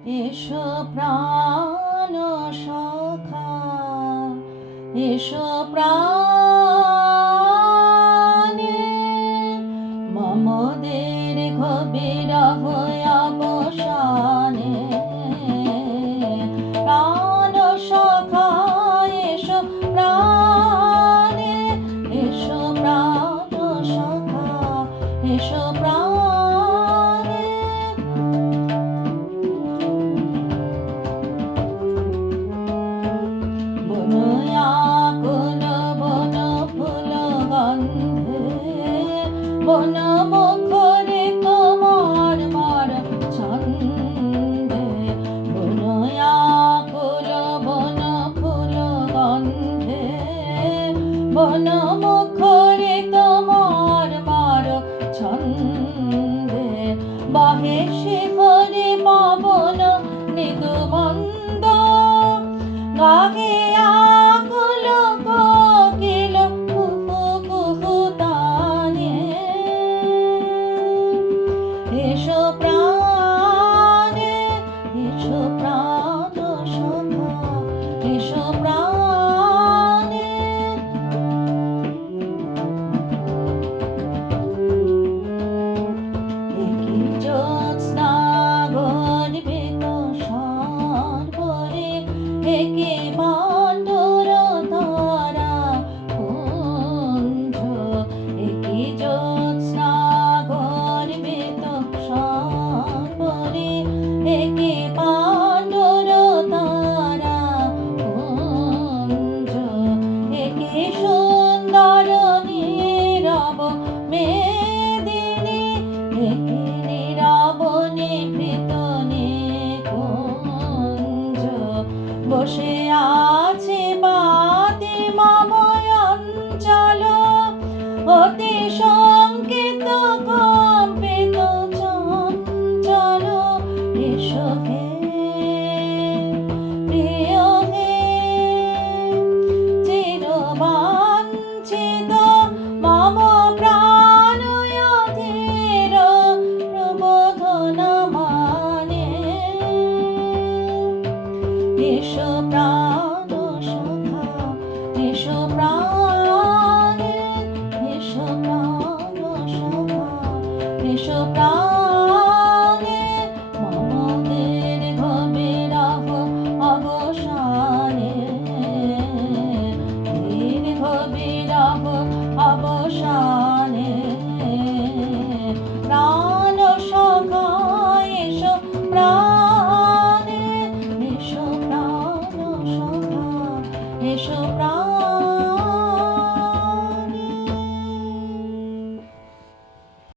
এসো প্রাণ সখা, এসো প্রাণে মমদের বিরহ অবসানে। প্রাণ সখা এসো প্রাণে, এসো প্রাণ সখা এসো প্রাণে। বনয়াকুল বন ফুল গন্ধে, বন মুখরে তোমার মার ছন্দে। বনয়াকুল বন ফুল গন্ধে, বন মুখরে তোমার মার ছন্দে। বাহে শিখরে পাবন নিদুমন্দ, গাহে আকুল কোকিল কুহু কুহু তানে। এসো প্রাণে, এসো প্রাণ সখা এসো প্রাণে। একি জ্যোৎস্না গর্বিত সর্বরে, একে বান্ডর তারা পুঞ্জ। একি জ্যোৎস্না গর্বিত সর্বরে, একে বান্ডর তারা পুঞ্জ। একে সুন্দর নীরব মেদিনী, একে নীরব নিভৃত নিকুঞ্জ। বসে আছে বাতি মাময় অঞ্চল, অতি সংকিত কম্পিত চঞ্চল। এসো হে প্রিয় হে, চিরবাঞ্ছিত মম প্রাণয়ধীর প্রবোধন মানে। এসো প্রাণ সখা এসো প্রাণে, এসো প্রাণ সখা এসো প্রাণে। মমদের বিরহ অবসানে, দীর্ঘ বিরহ অবসানে। প্রাণ সখা এসো প্রাণে, এসো প্রাণ সখা এসো প্রাণ।